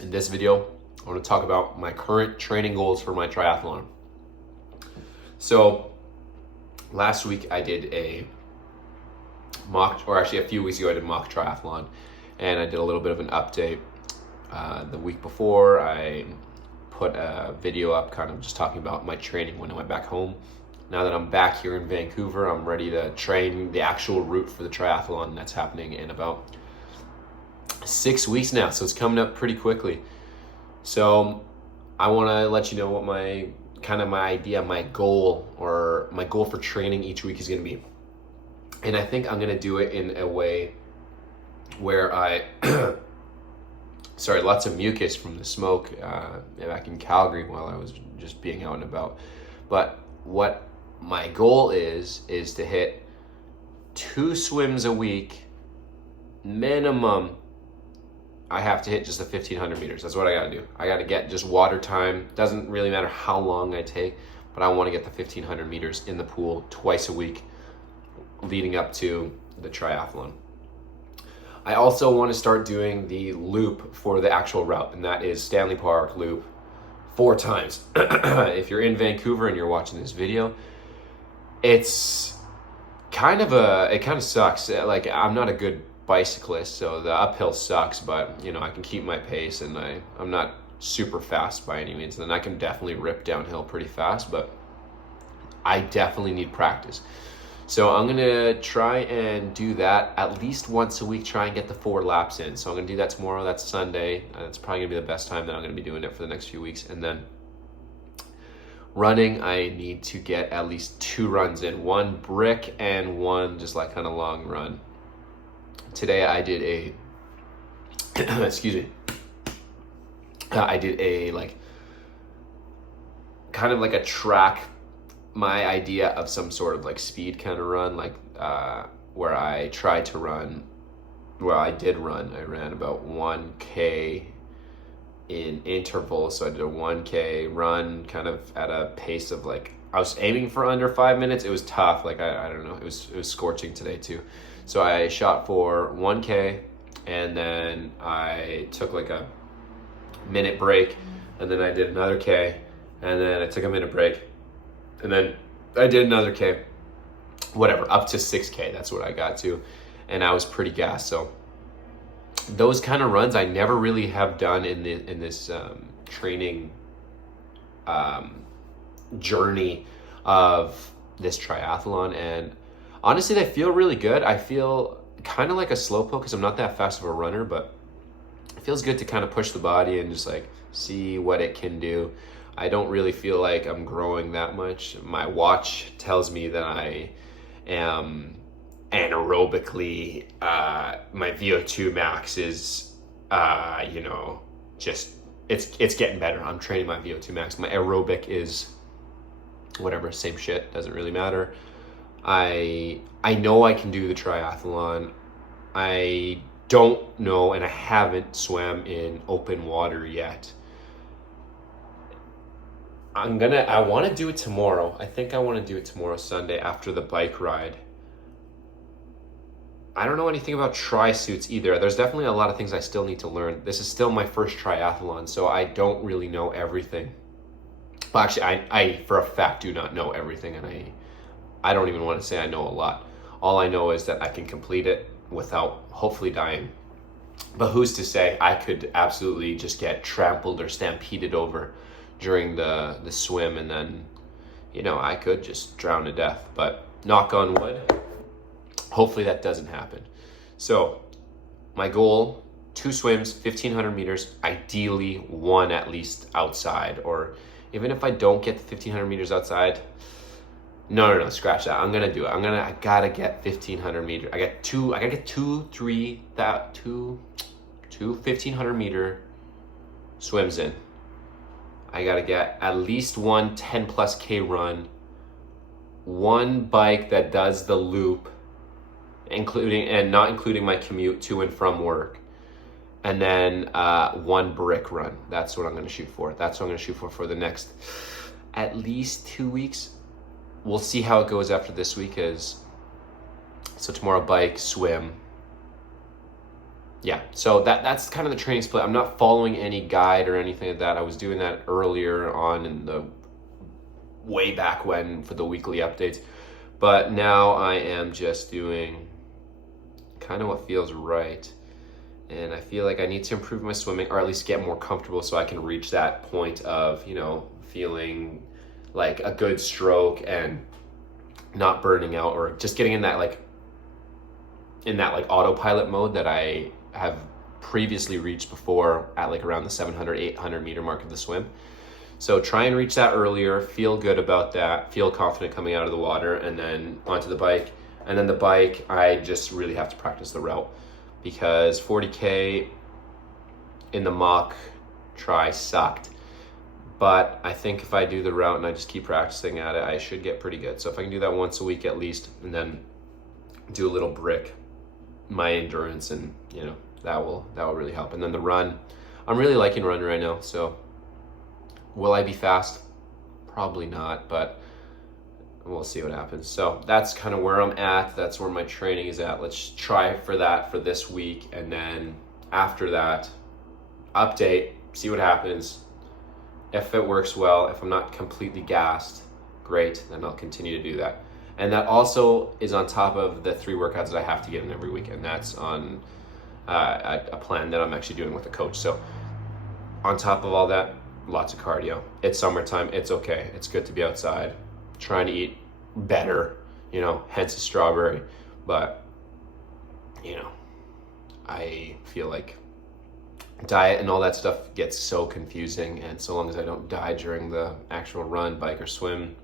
In this video, I want to talk about my current training goals for my triathlon. So last week I did a a few weeks ago I did mock triathlon, and I did a little bit of an update. The week before, I put a video up kind of just talking about my training when I went back home. Now that I'm back here in Vancouver, I'm ready to train the actual route for the triathlon that's happening in about 6 weeks now. So it's coming up pretty quickly. So I want to let you know what my goal for training each week is going to be. And I think I'm going to do it in a way where sorry, lots of mucus from the smoke back in Calgary while I was just being out and about. But what my goal is to hit 2 swims a week minimum. I have to hit just the 1,500 meters. That's what I got to do. I got to get just water time. Doesn't really matter how long I take, but I want to get the 1,500 meters in the pool twice a week leading up to the triathlon. I also want to start doing the loop for the actual route, and that is Stanley Park Loop 4 times. If you're in Vancouver and you're watching this video, it kind of sucks. Like, I'm not a good bicyclist, so the uphill sucks, but I can keep my pace, and I'm not super fast by any means, and I can definitely rip downhill pretty fast, but I definitely need practice. So I'm gonna try and do that at least once a week, try and get the 4 laps in. So I'm gonna do that tomorrow. That's Sunday. That's probably gonna be the best time that I'm gonna be doing it for the next few weeks. And then running, I need to get at least 2 runs in, 1 brick and 1 just like kind of long run. Today I did a excuse me, I did a kind of like a track, my idea of some sort of like speed kind of run, where I ran about 1K in intervals. So I did a 1K run kind of at a pace of I was aiming for under 5 minutes. It was tough. I don't know. It was scorching today too. So I shot for 1K, and then I took a minute break, and then I did another K, and then I took a minute break, and then I did another K, whatever, up to 6K. That's what I got to, and I was pretty gassed. So those kind of runs I never really have done in this training journey of this triathlon, and honestly, they feel really good. I feel kind of like a slowpoke because I'm not that fast of a runner, but it feels good to kind of push the body and just see what it can do. I don't really feel like I'm growing that much. My watch tells me that I am anaerobically, my VO2 max is, just, it's getting better. I'm training my VO2 max. My aerobic is whatever, same shit, doesn't really matter. I know I can do the triathlon. I don't know, and I haven't swam in open water yet. I want to do it tomorrow. I think I want to do it tomorrow, Sunday, after the bike ride. I don't know anything about tri-suits either. There's definitely a lot of things I still need to learn. This is still my first triathlon, so I don't really know everything. Well, actually, I for a fact do not know everything, and I don't even want to say I know a lot. All I know is that I can complete it without hopefully dying. But who's to say I could absolutely just get trampled or stampeded over during the swim, and then, I could just drown to death. But knock on wood, hopefully that doesn't happen. So my goal, 2 swims, 1,500 meters, ideally 1 at least outside. Or even if I don't get the 1,500 meters outside, no, scratch that. I'm gonna do it. I gotta get 1,500 meters. I gotta get two 1,500 meter swims in. I gotta get at least 1 10+ K run, 1 bike that does the loop, not including my commute to and from work, and then 1 brick run. That's what I'm gonna shoot for. That's what I'm gonna shoot for the next at least 2 weeks. We'll see how it goes after this week. So tomorrow, bike, swim, yeah, so that's kind of the training split. I'm not following any guide or anything like that. I was doing that earlier on in the way back when for the weekly updates, but now I am just doing kind of what feels right. And I feel like I need to improve my swimming, or at least get more comfortable so I can reach that point of, you know, feeling like a good stroke and not burning out, or just getting in that like autopilot mode that I have previously reached before at like around the 700, 800 meter mark of the swim. So try and reach that earlier, feel good about that, feel confident coming out of the water, and then onto the bike. And then the bike, I just really have to practice the route, because 40K in the mock try sucked. But I think if I do the route and I just keep practicing at it, I should get pretty good. So if I can do that once a week at least, and then do a little brick my endurance, and you know, that will really help. And then the run, I'm really liking running right now. So will I be fast? Probably not, but we'll see what happens. So that's kind of where I'm at. That's where my training is at. Let's try for that for this week, and then after that, update, see what happens. If it works well, if I'm not completely gassed, great, then I'll continue to do that. And that also is on top of the 3 workouts that I have to get in every week, and that's on a plan that I'm actually doing with a coach. So on top of all that, lots of cardio. It's summertime, it's okay. It's good to be outside, trying to eat better, you know, hence the strawberry. But, you know, I feel like diet and all that stuff gets so confusing, and so long as I don't die during the actual run, bike, or swim,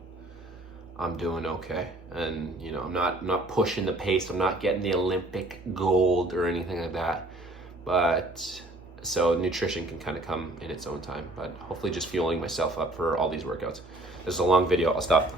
I'm doing okay. And you know, I'm not pushing the pace, I'm not getting the Olympic gold or anything like that, but so nutrition can kind of come in its own time. But hopefully just fueling myself up for all these workouts. This is a long video, I'll stop.